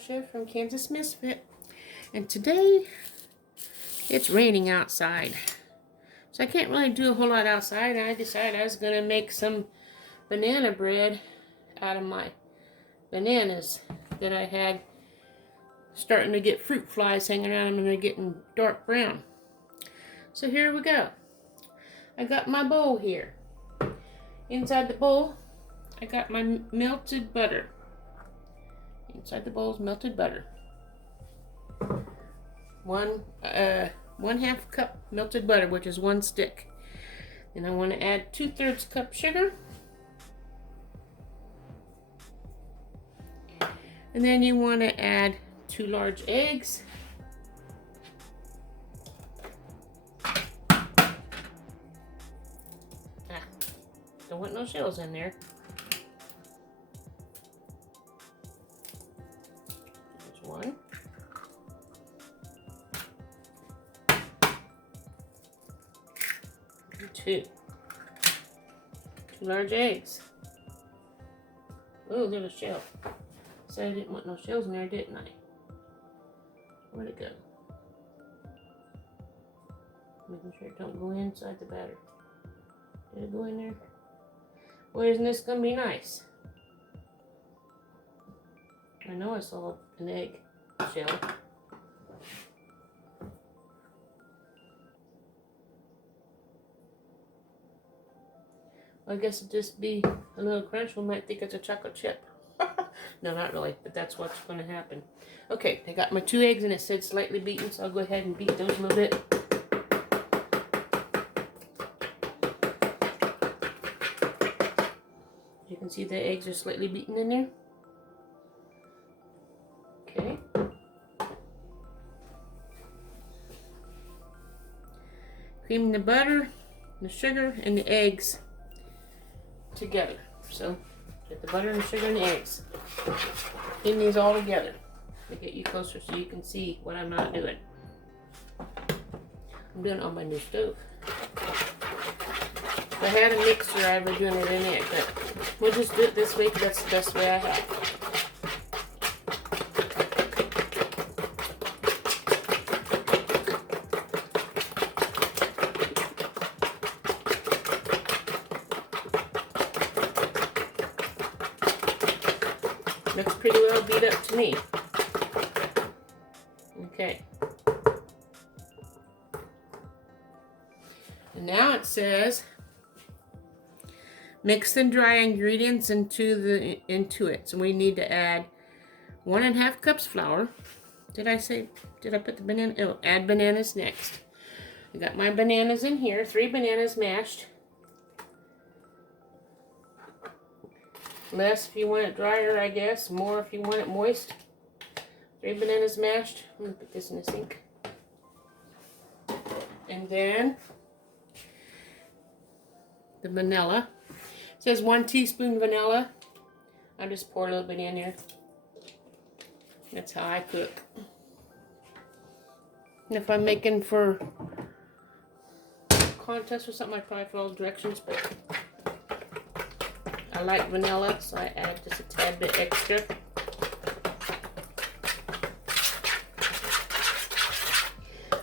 Marcia from Kansas Misfit, and today it's raining outside, so I can't really do a whole lot outside, and I decided I was going to make some banana bread out of my bananas that I had starting to get fruit flies hanging around them, and they're getting dark brown. So here we go. I got my bowl here. Inside the bowl, I got my melted butter. Inside the bowl is melted butter. One half cup melted butter, which is 1 stick. And I want to add 2/3 cup sugar. And then you want to add 2 large eggs. Don't want no shells in there. There's 1. 2. 2 large eggs. Oh, there's a shell. Said I didn't want no shells in there, didn't I? Where'd it go? Making sure it don't go inside the batter. Did it go in there? Well, isn't this gonna be nice? I know I saw an egg shell. Well, I guess it'd just be a little crunch. We might think it's a chocolate chip. No, not really, but that's what's going to happen. Okay, I got my 2 eggs, and it said slightly beaten, so I'll go ahead and beat those a little bit. You can see the eggs are slightly beaten in there. Okay. Creaming the butter, the sugar, and the eggs together. So, get the butter and the sugar and the eggs. Getting these all together. Let me get you closer so you can see what I'm not doing. I'm doing it on my new stove. If I had a mixer, I'd be doing it in it, but we'll just do it this way because that's the best way I have. Looks pretty well beat up to me. Okay. And now it says, mix the dry ingredients into it. So we need to add 1½ cups flour. Did I put the banana? Oh, add bananas next. I got my bananas in here. 3 bananas mashed. Less if you want it drier, I guess. More if you want it moist. 3 bananas mashed. I'm going to put this in the sink. And then the vanilla. It says 1 teaspoon vanilla. I'll just pour a little bit in there. That's how I cook. And if I'm making for a contest or something, I probably follow directions, but I like vanilla, so I add just a tad bit extra.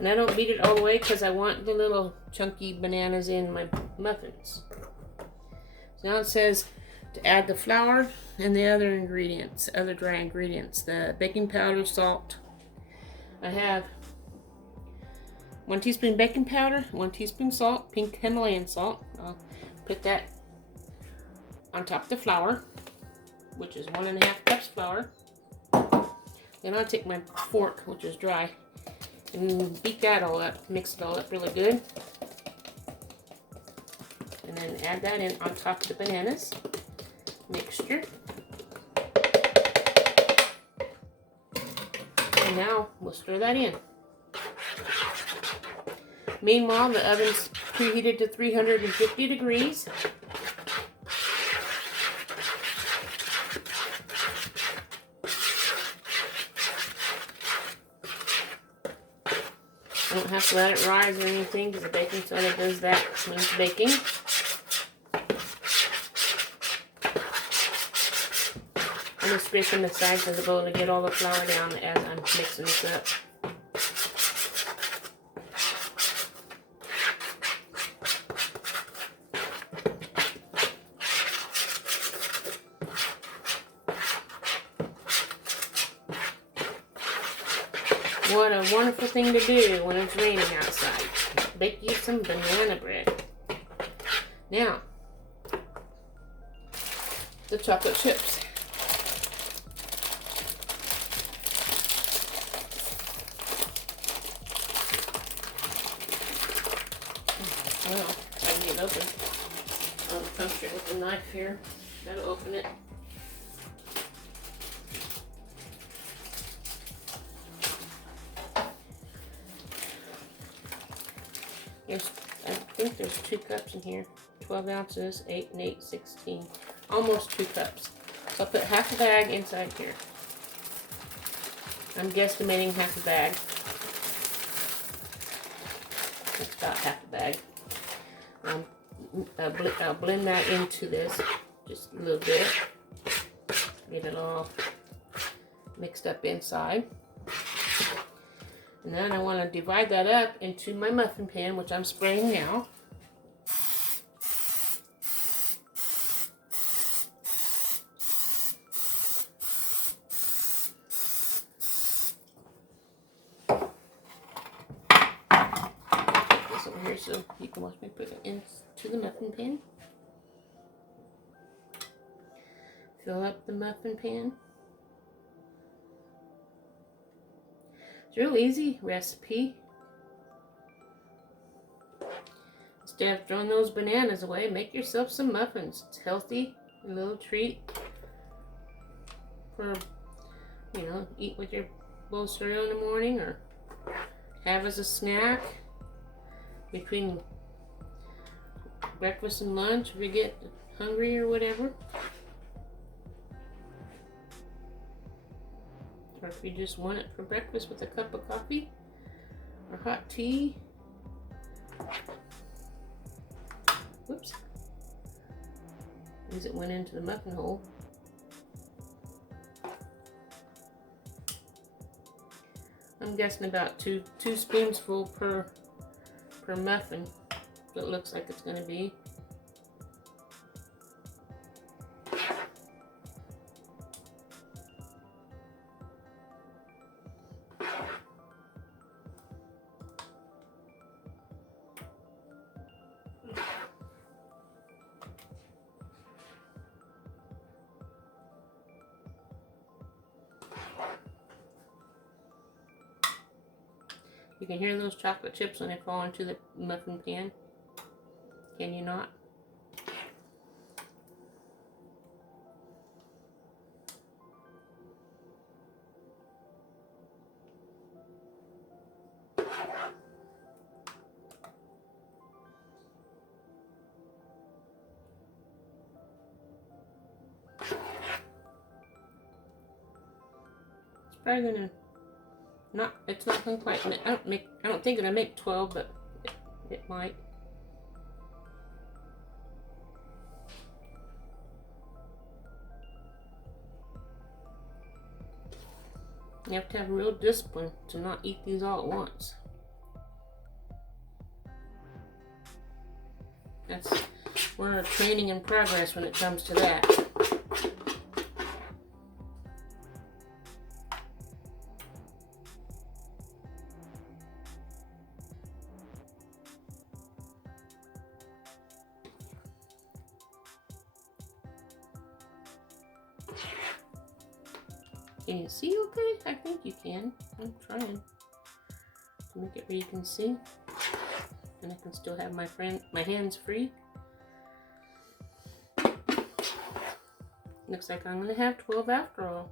And I don't beat it all the way because I want the little chunky bananas in my muffins. So now it says to add the flour and the other ingredients, other dry ingredients, the baking powder, salt. I have 1 teaspoon baking powder, 1 teaspoon salt, pink Himalayan salt. I'll put that on top of the flour, which is 1½ cups flour. Then I'll take my fork, which is dry, and beat that all up, mix it all up really good. And then add that in on top of the bananas mixture. And now we'll stir that in. Meanwhile, the oven's preheated to 350 degrees. I don't have to let it rise or anything because the baking soda does that when it's baking. I'm just scraping the sides of the bowl to get all the flour down as I'm mixing this up. What a wonderful thing to do when it's raining outside. Bake you some banana bread. Now, the chocolate chips. Well, I can get it open. I'll punch it with a knife here. That'll open it. I think there's 2 cups in here. 12 ounces, 8 and 8, 16. Almost 2 cups. So I'll put half a bag inside here. I'm guesstimating half a bag. That's about half a bag. I'll blend that into this just a little bit. Get it all mixed up inside. And then I want to divide that up into my muffin pan, which I'm spraying now. Put this over here so you can watch me put it into the muffin pan. Fill up the muffin pan. It's a real easy recipe. Instead of throwing those bananas away, make yourself some muffins. It's healthy, a little treat for, you know, eat with your bowl of cereal in the morning or have as a snack between breakfast and lunch if you get hungry or whatever. Or if you just want it for breakfast with a cup of coffee or hot tea. Whoops. As it went into the muffin hole. I'm guessing about two spoonsful per muffin. It looks like it's going to be. You can hear those chocolate chips when they fall into the muffin pan. Can you not? It's probably gonna it's not gonna quite make, I don't think it'll make 12, but it might. You have to have real discipline to not eat these all at once. We're training in progress when it comes to that. Can you see okay? I think you can. I'm trying to make it where you can see. And I can still have my hands free. Looks like I'm going to have 12 after all.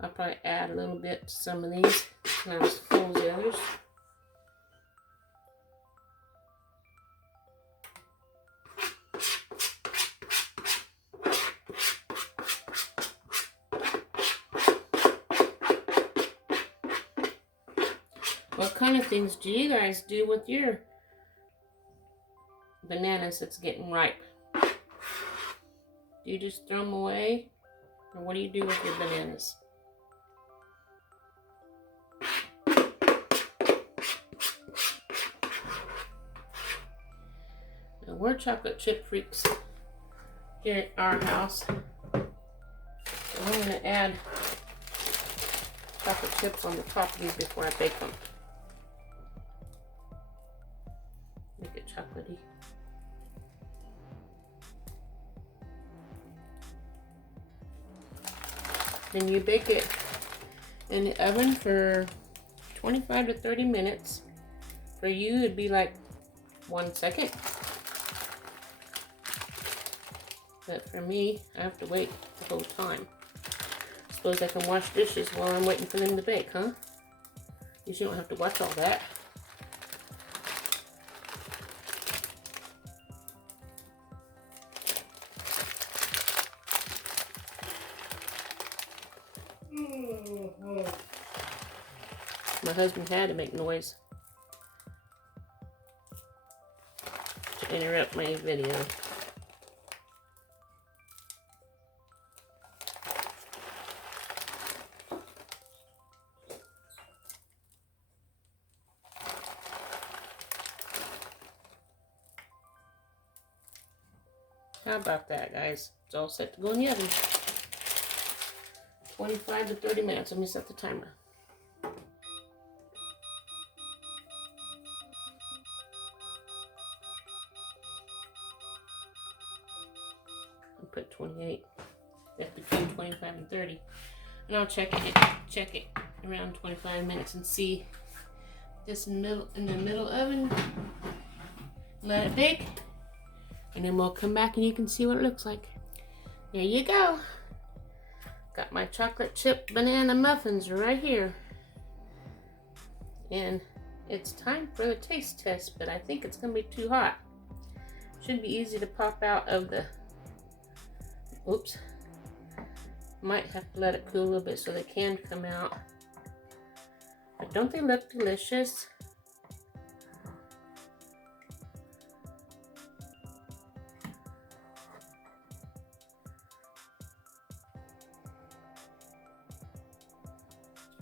I'll probably add a little bit to some of these. Not as full as the others. What kind of things do you guys do with your bananas that's getting ripe. Do you just throw them away? Or what do you do with your bananas? Now, we're chocolate chip freaks here at our house. So I'm going to add chocolate chips on the top of these before I bake them. Make it chocolatey. Then you bake it in the oven for 25 to 30 minutes. For you, it'd be like 1 second. But for me, I have to wait the whole time. Suppose I can wash dishes while I'm waiting for them to bake, huh? At least you don't have to watch all that. My husband had to make noise to interrupt my video. How about that, guys? It's all set to go in the oven. 25 to 30 minutes. Let me set the timer. I'll put 28. That's between 25 and 30. And I'll check it around 25 minutes and see this in the middle oven. Let it bake. And then we'll come back and you can see what it looks like. There you go. Got my chocolate chip banana muffins right here. And it's time for the taste test, but I think it's gonna be too hot. Should be easy to pop out of the, oops. Might have to let it cool a little bit so they can come out. But don't they look delicious?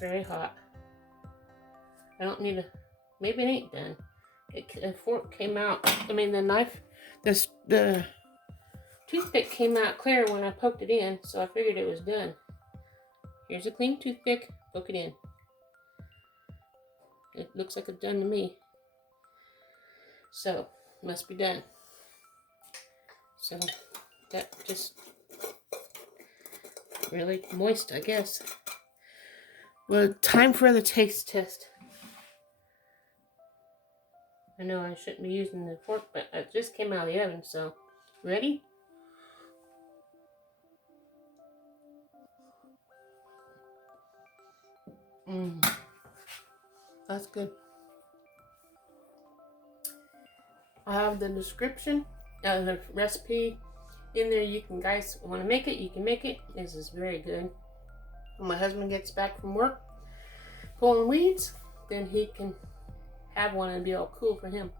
Very hot. I don't need a, maybe it ain't done. The fork came out, I mean the knife, the toothpick came out clear when I poked it in, so I figured it was done. Here's a clean toothpick, poke it in. It looks like it's done to me. So, must be done. So, that just really moist, I guess. Well, time for the taste test. I know I shouldn't be using the fork, but it just came out of the oven, so ready? That's good. I have the description of the recipe in there. You can, guys want to make it, you can make it. This is very good. When my husband gets back from work pulling weeds, then he can have one and be all cool for him.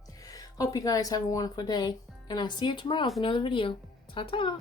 Hope you guys have a wonderful day, and I'll see you tomorrow with another video. Ta-ta!